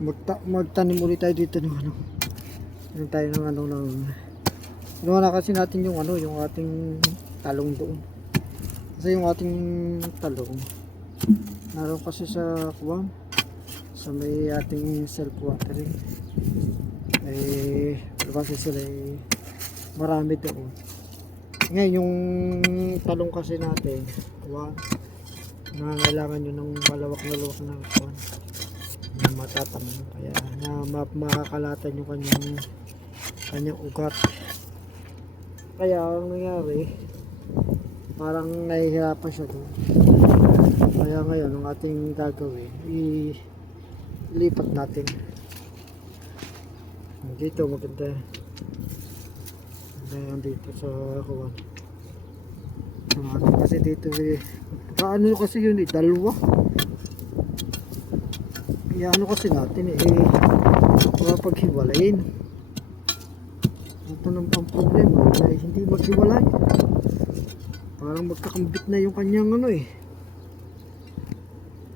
magtanim ulit tayo dito ng ano. Ano tayo ng ano ng ginawa na kasi natin yung ano, yung ating talong doon. Kasi yung ating talong naroon kasi sa kuwan, sa may ating self watering. Kasi sila marami doon. Ngayon yung talong kasi natin, kuwan, nangangailangan yun ng malawak na kuwan na matataman, kaya na makakalatan yung kanyang ugat. Kaya ang nangyari, parang nahihirapan siya doon. Kaya ngayon ang ating gagawin, ilipat natin dito. Maganda yan dito sa kuwan. Kasi dito paano kasi yun dalawa. Kaya ano kasi natin mapaghiwalayin. Ito nang pang problema ay hindi maghiwalay. Parang magkakambit na yung kanyang ano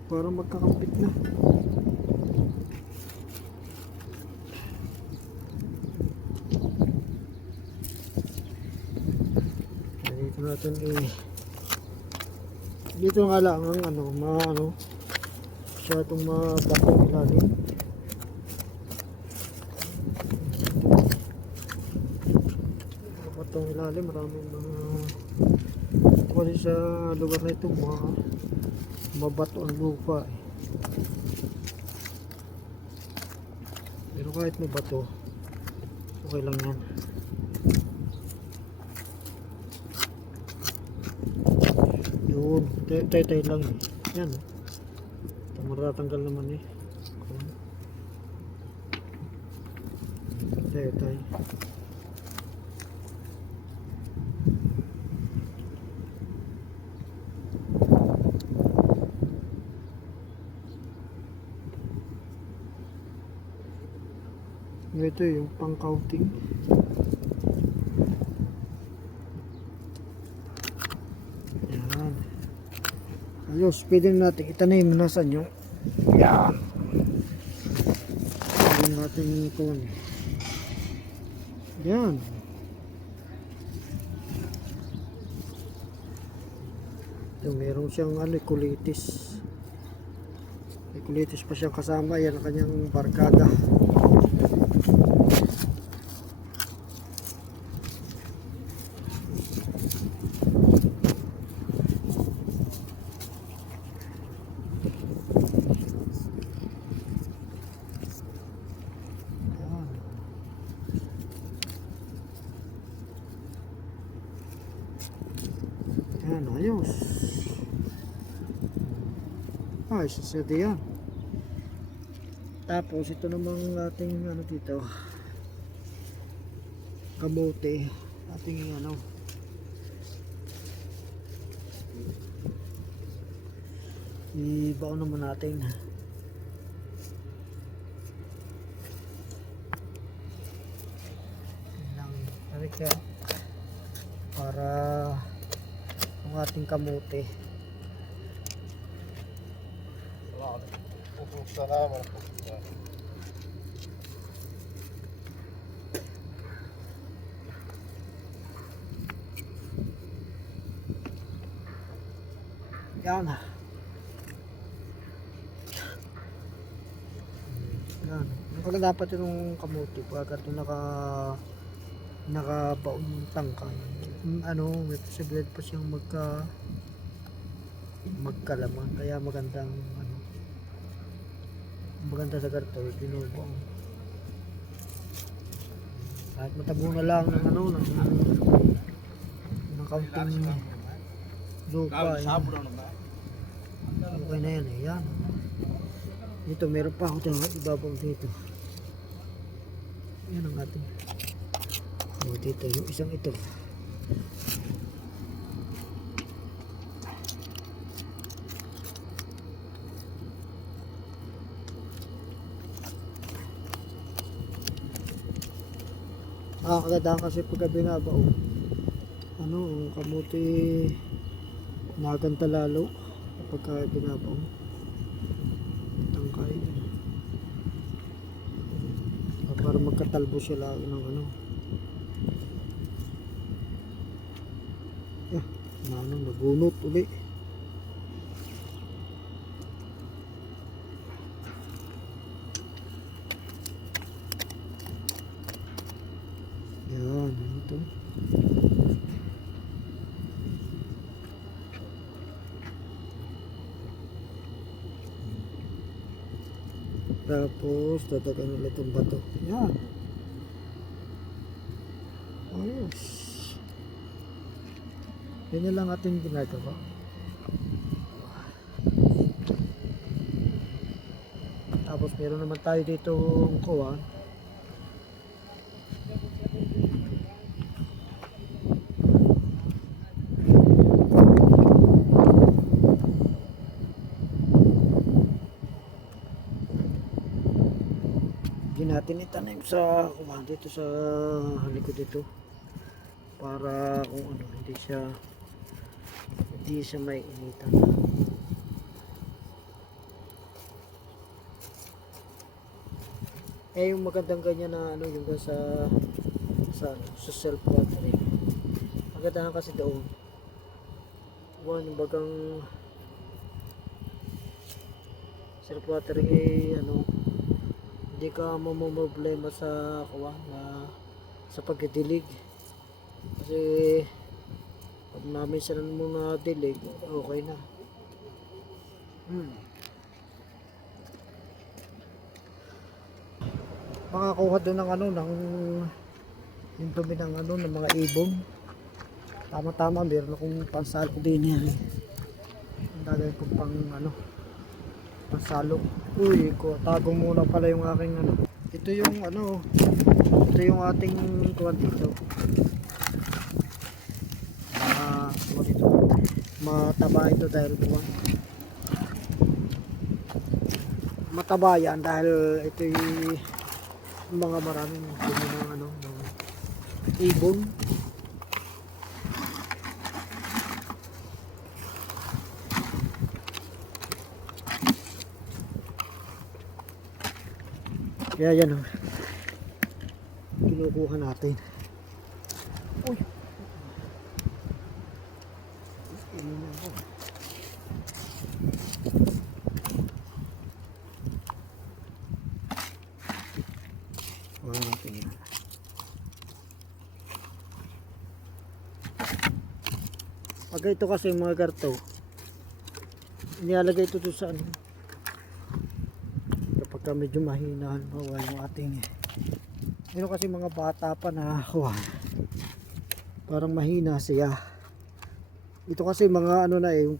parang magkakambit na. Dito natin dito nga lang ang masyadong mabakong ilalim. Batong ilalim, maraming mga kasi sa lugar na ito mabato ang lupa pero kahit mabato okay lang yan. Yun, tay lang yan matatanggal naman tay. Ito yung pang counting. Yan. Ayos, pwede natin itanim na sa nyo. Yan. Pwede natin ito. Yan. Ito, meron siyang kulitis. May kulitis pa siyang kasama. Yan ang kanyang barkada. Yan, ayos. Sasede yan. Tapos ito namang ating dito kamote, ating ibaon naman natin ng arika para ang ating kamote. Yan. Yan. Ang dapat yung kamote pagka ito nakabaon yung tangkay. May posibilidad pa siyang magkalaman, kaya maganda sa ganito binubuang kahit matabo na lang ng kaunting lupa. Okay na yan yan. Dito meron pa ako ibabaw dito. Yan ang ating dito yung isang ito. Nakakagandaan kasi pagka binabaw ang kamuti naganta lalo kapag binabaw tangkay. magkatalbo sila ng ano. Nabunot uli. Yan, ito. Tapos tatakan ulit itong bato. Yan. Ayos. Ganyan lang ating ginagawa. Tapos meron naman tayo dito kuwan. Hindi natin itanim sa kuwan dito sa likod dito. Para kung ano, hindi siya may initan. Yung magandang ganyan na ano yung sa self watering. Maganda kasi doon. Yung bagang self watering ano, hindi ka mamomroblema sa kuwan na sa pagdidilig. Kasi pag namin sila muna dilig, okay na. Makakuha doon ng ano, ng yung dumi ng ano, ng mga ibon. Tama-tama, meron akong pansalo din yan. Ang dagay ko pang ano, pansalo. Uy, tago muna pala yung aking ano. Ito yung ano, ito yung ating kuwan dito. Mataba ito dahil kuwan. Mataba yan dahil ito yung mga maraming dumi ng ano, ng ibon. Kaya yan ang kinukuha natin. Uy. Pag ito kasi mga garto, inialagay ito doon sa ano, kapag medyo mahina halimbawa yung ating meron kasi mga bata pa na parang mahina siya. Ito kasi mga ano na yung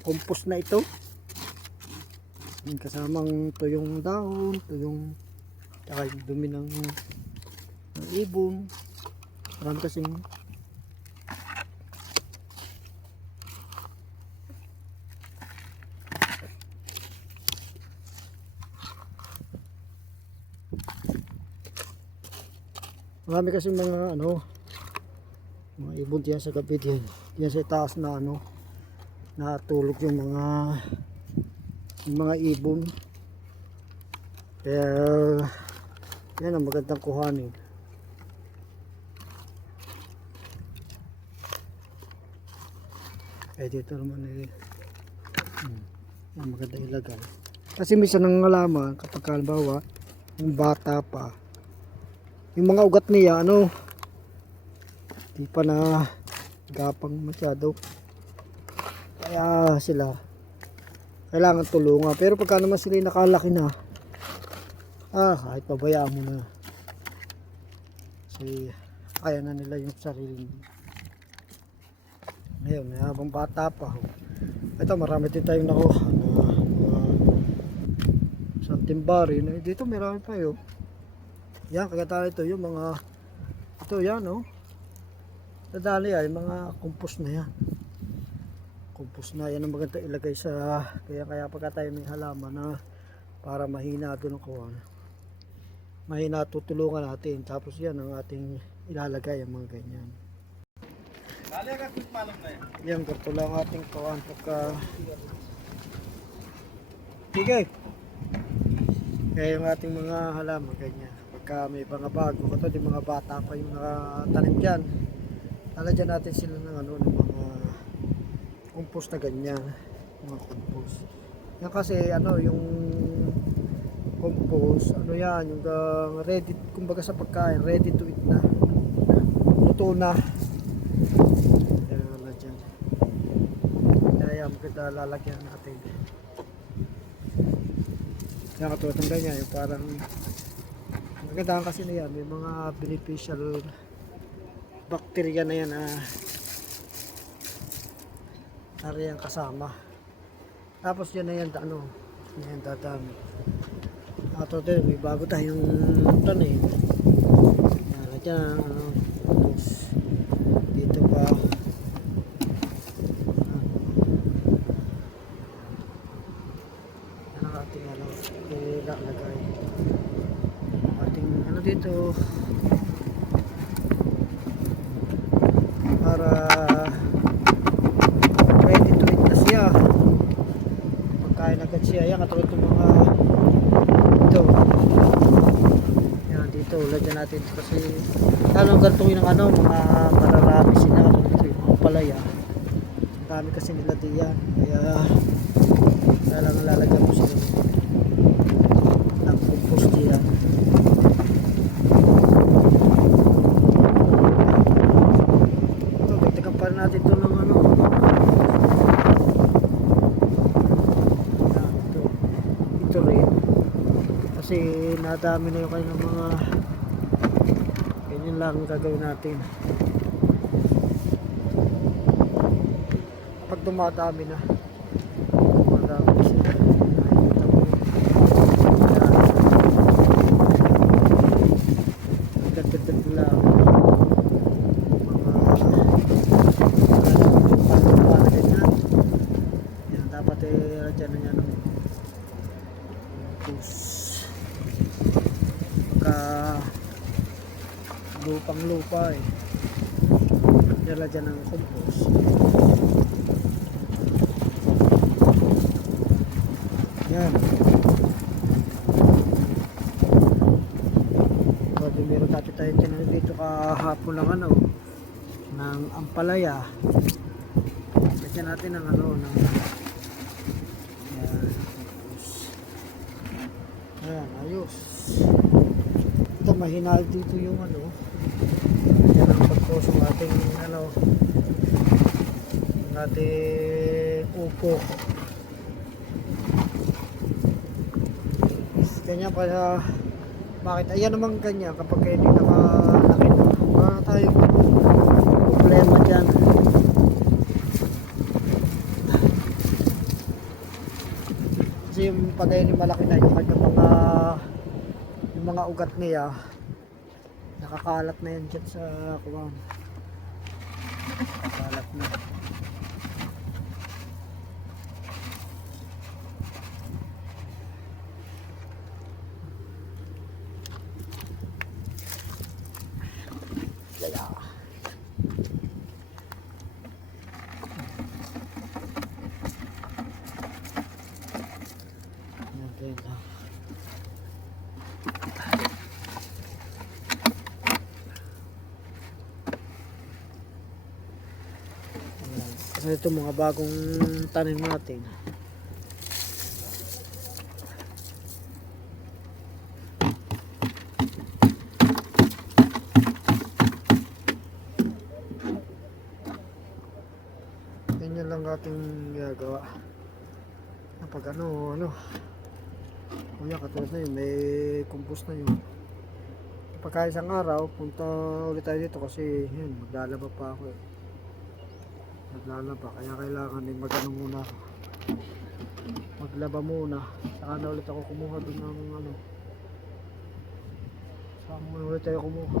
compost na ito, yung kasamang tuyong dahon, tuyong tsaka yung dumi ng ibon. Marami kasing mga ano, mga ibon diyan sa gabi diyan. Diyan sa taas na ano, natulog yung mga ibon. Kaya yan ang magandang kuhanin. Dito naman ang maganda ilagay. Kasi minsan ang alaman kapag halimbawa yung bata pa, yung mga ugat niya ano, di pa na gapang masyado, kaya sila kailangan tulungan. Pero pagka naman sila nakalaki na, kahit pabayaan mo na, kasi kaya na nila yung sarili. Ngayon, habang bata pa, ito marami din tayong nakuha na sa timbari. Dito marami pa yun. Yan, kagata ito yung mga ito yan, nadali ay mga compost na yan. Compost na yan ang maganda ilagay sa kaya pagka tayo may halaman na para mahina doon ang kuwan, mahina tutulungan natin. Tapos yan ang ating ilalagay ang mga ganyan. Yan, ganito lang ating kuwan pagka sige. Kaya yung ating mga halaman ganyan. pagka may mga bago, ito di mga bata pa yung nakatanim dyan, lalagyan natin sila ng ano, ng mga compost na ganyan, mga compost. Yan kasi ano, yung compost, ano yan, yung ready, kumbaga sa pagkain, ready to eat na, luto na. Yan na dyan. Kaya maganda lalagyan natin. Yan katulad ng ganyan, yung parang magandaan kasi na yan, may mga beneficial bacteria na yan na nariyang kasama. Tapos yan na yan, ano, yan dadami. Ato din, may bago tayong tanim. Yan, dyan, ano, tapos dito pa. Yan ang ating, ano, ilalagay. Ating, ano dito, para ready to eat na siya. Pagkain agad siya. Yan, katulad ng mga ito. Yan, dito. Lagyan natin kasi anong gantuin ng ano, mga mararami sila. Ito yung mga palaya. Dami kasi nila diyan. Kaya kailangan lalagyan mo sila ng compost diyan. Ito, dagdagan pa rin natin ito ng ano. Ito rin. Kasi nadami na yung kanilang mga ganyan lang gagawin natin. Pag dumadami na sila, nakikita mo nagdagdag lang mga ganyan. Yan, dapat radyan na yan pagka lupang lupa nila dyan ng compost. Yan, pwede meron tayo tinanim dito kahapon lang ano ng ampalaya. Lagyan natin ng ano ng ayan, ayos. Ito mahinal dito yung ano. Yan ang pagkos ng ating ano, ng ating upo. Ganyan para bakit? Ayan naman ganyan kapag hindi nakalaki na. Wala tayong problema dyan. Kasi yung padayon yung malaki na yung kanyang mga ugat niya nakakalat na yan dyan sa kuwan. Nakakalat na. Kasi ito mga bagong tanim natin. Ganyan lang ating gagawa. Kapag ano kuya katulad na yun, may compost na yun. Pagka isang araw punta ulit tayo dito kasi yun, maglalaba pa ako naglalaba, kaya kailangan din magano muna ako, maglaba muna, saka na ulit ako kumuha dun ng ano, saka muna ulit tayo kumuha.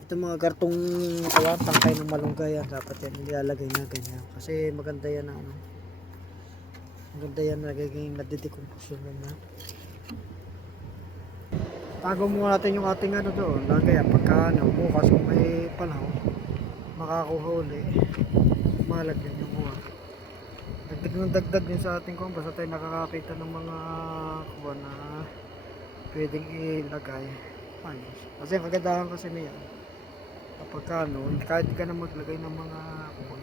Ito mga kartong kawan, tangkay ng malunggay yan, dapat yan nilalagay na ganyan kasi maganda yan na ano, maganda yan, nagiging nadidecompose yun na. Tago muna natin yung ating ano doon, lagay pagka ano, bukas kung may panahon makakuha uli, malagyan yung mga ng dagdag din sa ating kung basta tayo nakakakita ng mga kuha na pwedeng ilagay. Ayos. Kasi ang kagandahan kasi niya kapag ano, kahit ka na maglagay ng mga kuha,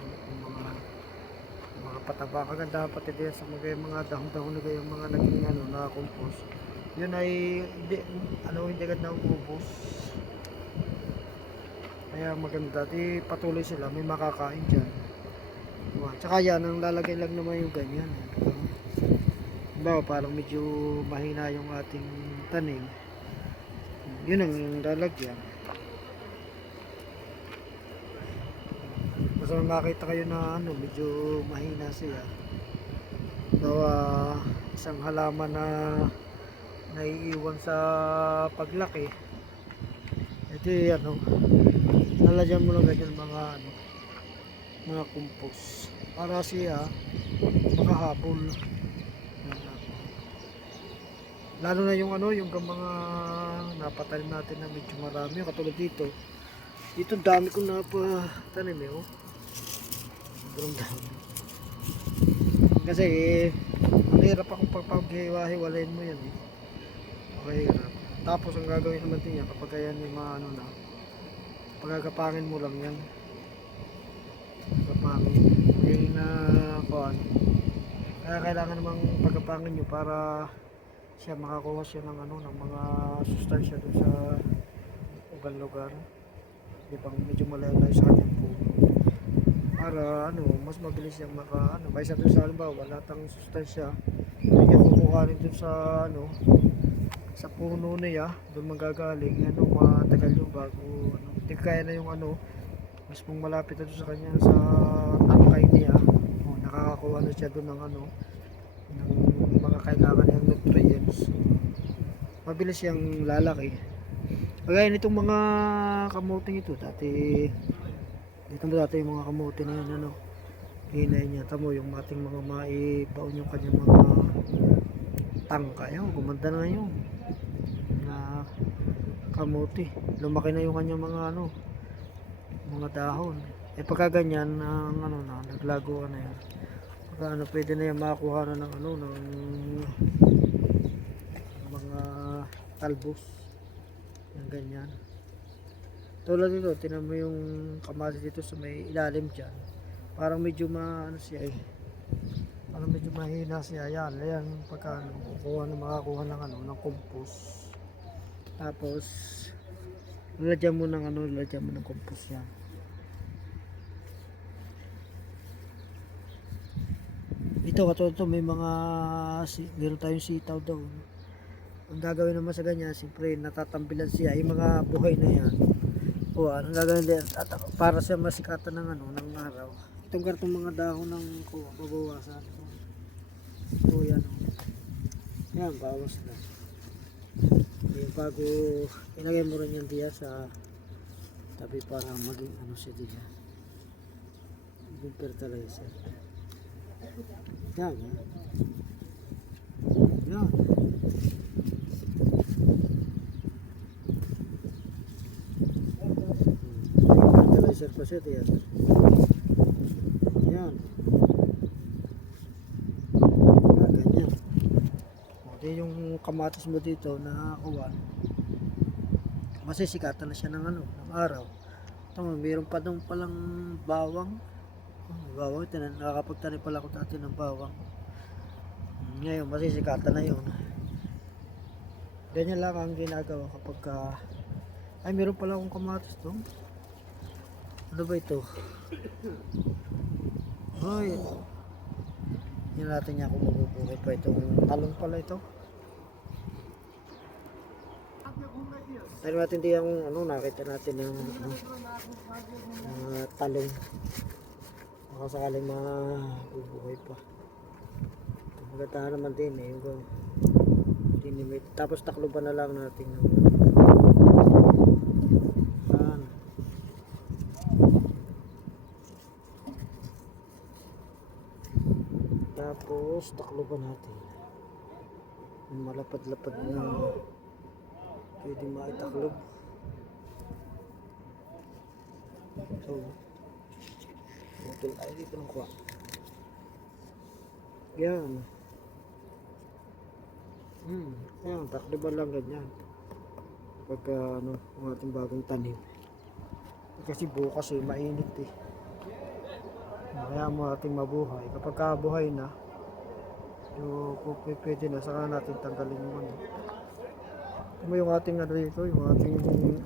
mga pataba, kagandahan pati din sa mga dahon-dahon na yung mga naging ano na compost. Yun ay hindi agad na ubos. Kaya maganda, di patuloy sila, may makakain dyan. Diba? Tsaka yan, ang lalagay lang naman yung ganyan. Diba? Parang medyo mahina yung ating tanim. Yun ang lalagyan. Basta makita kayo na ano, medyo mahina siya. So, isang halaman na naiiwan sa paglaki. Ito ano, lalagyan mo lang ganyan mga compost para siya makahabol. Lalo na yung ano, yung mga napatanim natin na medyo marami, katulad dito. Dito dami kong napatanim oh. Sobrang dami. Kasi ang hirap akong pagpaghiwa-hiwalayin mo yan eh. Okay, hirap. Tapos ang gagawin naman din yan kapag yan may mga ano na, pagkakapangin mo lang yan. Pagkapangin. Yung kuhan. Kaya kailangan namang pagkapangin nyo para siya makakuha siya ng ano, ng mga sustansya doon sa ibang lugar. Di bang medyo malayo sa kanyang puno. Para ano, mas mabilis siyang maka ano, kaysa doon sa halimbawa wala tang sustansya. Hindi niya kukuhanin doon sa ano, sa puno niya, doon magagaling, ano, matagal yung bago ano. Hindi kaya na yung ano, mas mong malapit na doon sa kanya sa tangkay niya. Oh, nakakakuha na siya doon ng ano, ng mga kailangan niyang nutrients. Mabilis siyang lalaki. Kagaya nitong mga kamuting ito, dito mo dati yung mga kamuti na yan, ano, hinay niya. Tamo yung ating mga maibaon yung kanyang mga tangkay. Oh, gumanda na yun na kamuti. Lumaki na yung kanyang mga ano, mga dahon. Pagka ganyan, ang ano na, naglago ka na yan. Pagka ano, pwede na yan makakuha na ng ano, ng mga talbos. Yung ganyan. Tulad nito, tinan mo yung kamatis dito sa may ilalim dyan. Parang medyo ano siya eh. Parang medyo mahina siya. Yan pagka ano, makakuha ng ano, ng compost. Tapos, lalagyan mo ng compost yan. Ito, katulad ito, meron tayong sitaw daw. Ang gagawin naman sa ganyan, siyempre natatambilan siya. Yung mga buhay na yan. O, anong gagawin din? Para siya masikatan ng ano, ng araw. Itong kartong mga dahon ng kuha, babawasan. Ito yan. Yan, bawas na. Yung bago, ilagay mo rin yan diya sa tabi para maging ano siya diya. Maging fertilizer. Yan, yan. Yan. Fertilizer pa siya diya. Yan. Ganyan. Okay, yung kamatis mo dito na kuwan, masisikatan na siya ng ano, ng araw. Tama, mayroon pa doon palang bawang. Bawang, nakakapagtanim pala ako dati ng bawang. Ngayon, masisikatan na yun. Ganyan lang ang ginagawa kapag ay, mayroon pala akong kamatis doon. Ano ba ito? Ay, hindi natin niya kung mabubuhay pa itong talong pala ito. Pero natin di yung ano, nakita natin yung talong. Baka sakaling mabubuhay pa. Maganda naman din eh. Yung dinimit. Tapos takloban na lang natin ng tapos takloban natin yung malapad-lapad na pwede maitaklob. So, ito ay dito ng kuha. Yan. Yan, takriban lang ganyan. Pagka ano, ang ating bagong tanim. Kasi bukas mainit eh. Kaya mo ating mabuhay. Kapag kabuhay na, yung pwede na, saka natin tanggalin yung ano. Ito yung ating ano dito, yung ating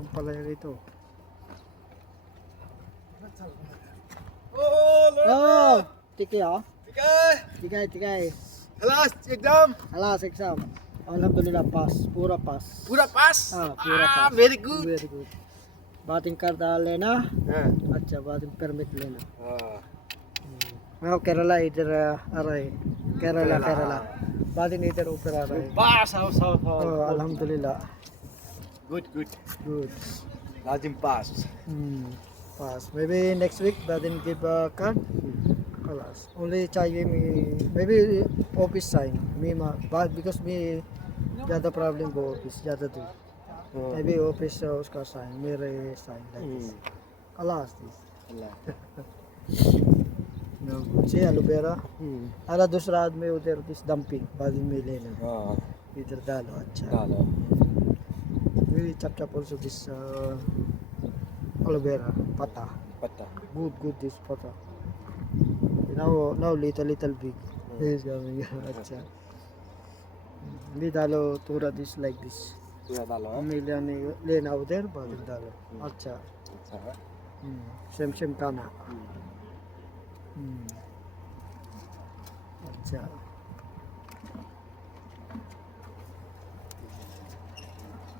ampalaya dito. Oh, tiki ah. Tikay. Halas, exam. Alas, exam. Alhamdulillah, pass. Pura pass. Pura pass. Pura pass. Very good. Very good. Bating karta लेना हाँ. अच्छा bating permit लेना हाँ. हाँ केरला इधर आ रहा है केरला bating इधर ऊपर आ रहा है Pass, how. oh alhamdulillah Good. good Lazim pass. pass maybe next week bating give a card خلاص only चाहिए maybe office sign me because me ज़्यादा problem go office ज़्यादा दूर maybe office उसका sign मेरे sign like this خلاص no see aloe vera अरे दूसरा आदमी उधर किस dumping बाद में लेना हाँ. इधर डालो अच्छा Dalo. we chop also this aloe vera pata Pata. good this pata now little big is coming अच्छा भी डालो थोड़ा this like this Pura dalo. लेना उधर बाद डालो अच्छा अच्छा. सेम खाना अच्छा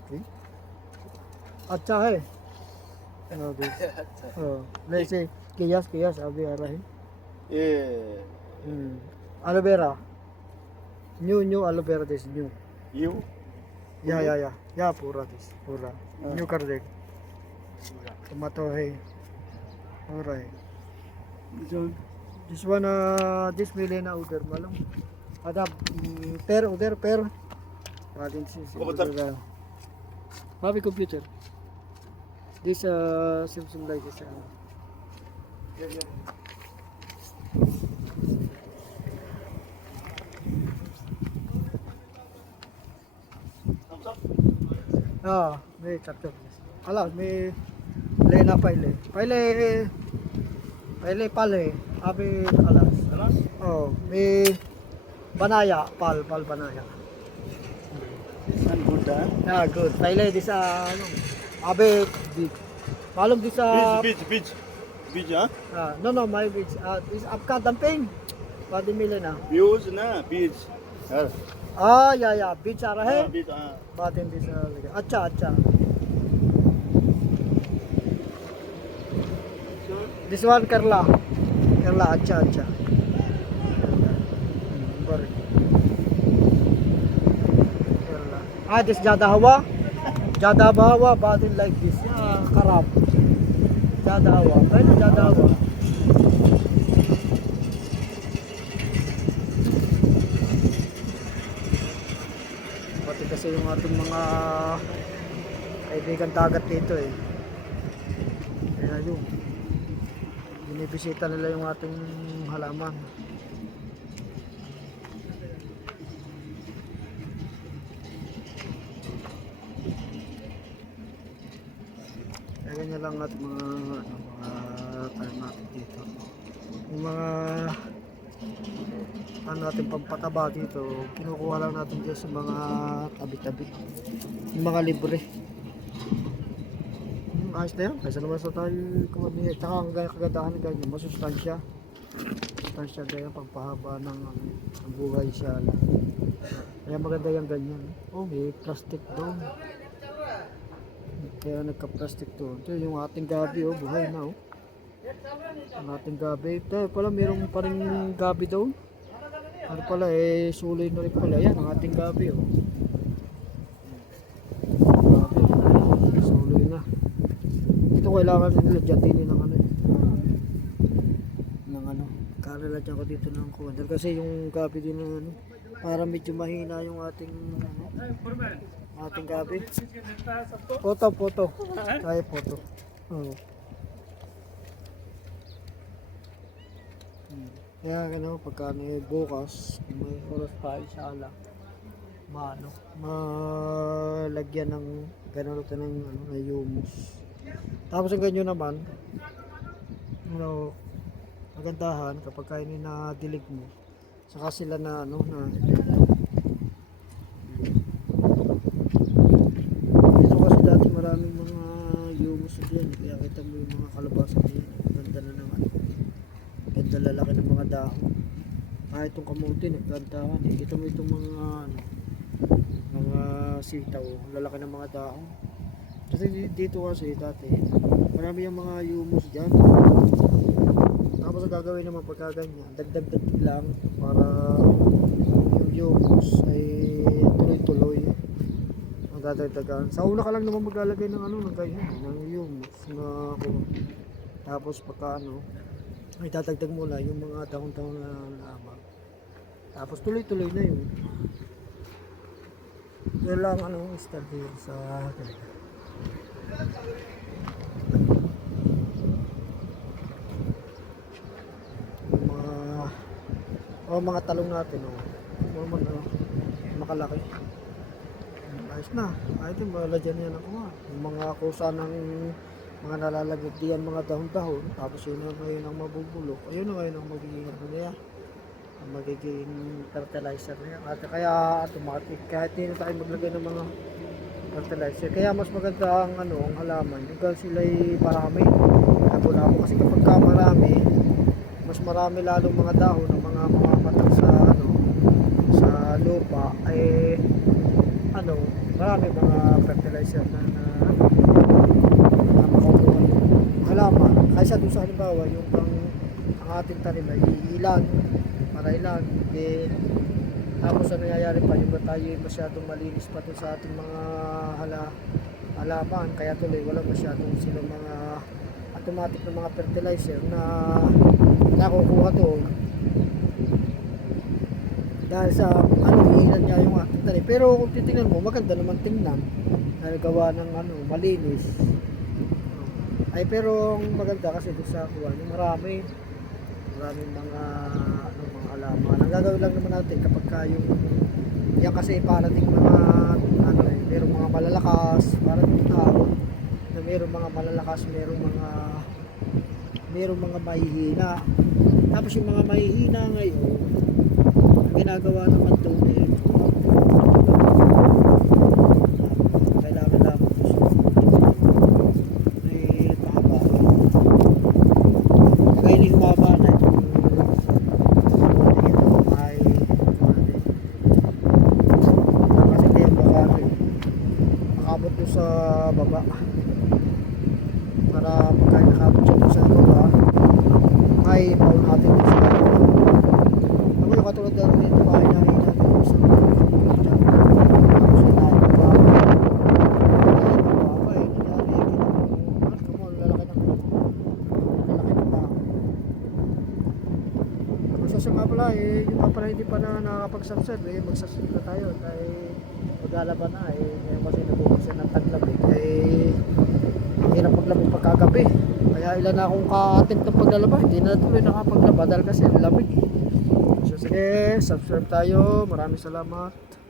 ठीक अच्छा है वैसे कियास अभी आ रहा है ये aloe vera new aloe vera this new you. या पूरा न्यू कर दे टमाटो है हो रहा है दिस वन दिस में लेना उधर मालूम आधा पैर उधर पैर दिन से हाँ भी computer this SIM like this हाँ मैं चपचप अला मैं लेना पहले पाले अभी अलास Halas. मैं बनाया पाल बनाया And good, huh? हाँ गुड पहले दिशा अबे मालूम दिशा Beach, huh? नो माय बीच इस आपका डंपिंग बाद में लेना Views na, beach. या बीच आ रहा है Beach, बाद में दिशा अच्छा दिस वन करला अच्छा बरं केरला दिस ज़्यादा हवा बाद में लाइक दिस खराब ज़्यादा हवा पहले ज़्यादा हवा pati kasi yung ating mga kaibigan dagat dito eh kaya yun binibisita nila yung ating halaman kaya ganyan lang at mga tayo natin dito yung mga natin pampataba dito kinukuha lang natin dyan sa mga tabi-tabi yung mga libre ayos na yan kaysa naman sa tayo kumabihin tsaka ang kagandahan ng ganyan masustansya ganyan pampahaba ng buhay siya kaya maganda yung ganyan may plastic doon kaya nagka-plastic doon ito yung ating gabi buhay na ang ating gabi ito pala mayroong pa rin gabi doon ano pala suloy na rin pala yan ang ating gabi gabi suloy na ito kailangan nila dyan ng ano kalalagyan ko dito ng kuwan kasi yung gabi din ng para medyo mahina yung ating ating gabi photo tayo photo Kaya ano, pagka ano, bukas, kung may oras pa inshallah, malagyan ng gano'n ito ng ano, na humus. Tapos ang ganyan naman, ano, magandahan kapag kainin na dilig mo, saka sila na ano, na dito kasi dati maraming mga humus diyan, kaya kita mo yung mga kalabasa diyan, ganda na ng ano, ganda lalaki ng mga dahon. Kahit itong kamuti, naggandahan eh. Kita mo itong mga ano, mga sitaw, lalaki ng mga dahon. Kasi dito kasi dati, marami yung mga humus dyan. Tapos ang gagawin naman pagka ganyan, dagdag-dagdag lang para yung humus ay tuloy-tuloy. Ang dadagdagan. Sa una ka lang naman maglalagay ng ano, ng ganyan, ng humus na tapos pagka ano, ay dadagdag mo lang yung mga dahon-dahon na lamang. Tapos tuloy-tuloy na yun. Yan lang ano, start here sa yung mga talong natin naman makalaki. Ayos na. Ayos din, malagyan yan ako nga. Yung mga kusa ng mga nalalagod diyan, mga dahon-dahon. Tapos yun na ngayon ang mabubulok. Ayun na ngayon ang magiging ano niya. Ang magiging fertilizer niya. At kaya automatic. Kahit hindi na tayo maglagay ng mga fertilizer. Kaya mas maganda ang ano, ang halaman. Yung sila'y marami. Labo-labo. Kasi kapag ka marami, mas marami lalong mga dahon ng mga mamamatag sa ano, sa lupa ay ano, marami mga fertilizer na makukuha yung halaman. Kaysa doon sa halimbawa yung ang ating tanim ay ilan para ilan tapos ang nangyayari pa yung tayo ay masyadong malinis pa doon sa ating mga halaman, kaya tuloy wala masyadong silang mga automatic na mga fertilizer na nakukuha doon dahil sa ano, hihinan niya yung ating tanim. Pero kung titingnan mo, maganda naman tingnan na gawa ng ano, malinis. Ay pero ang maganda kasi doon sa kuha, yung maraming mga ano, mga halaman. Ang gagawin lang naman natin kapag yung yan kasi parating mga ano eh, merong mga malalakas, parang yung tao na merong mga malalakas, merong mga mahihina. Tapos yung mga mahihina ngayon, ang ginagawa naman doon eh, kailangan lang may mahaba. Kaya hindi humaba na kasi hindi yung makabot doon sa baba para pagka nakabot siya doon sa baba ay paul natin doon sa baba. Ako yung katulad na rin ito kaya namin natin sa nga pala eh, yung nga pala hindi pa na nakakapag-subscribe eh, mag-subscribe na tayo dahil maglalaban na eh, ngayon kasi nagbubusin ng taglab eh, ang hirap maglaba pagkagabi, kaya ilan na akong ka-attempt ng paglalaba, hindi na tuloy nakapaglaba dahil kasi ang lamig eh. So sige, subscribe tayo, maraming salamat.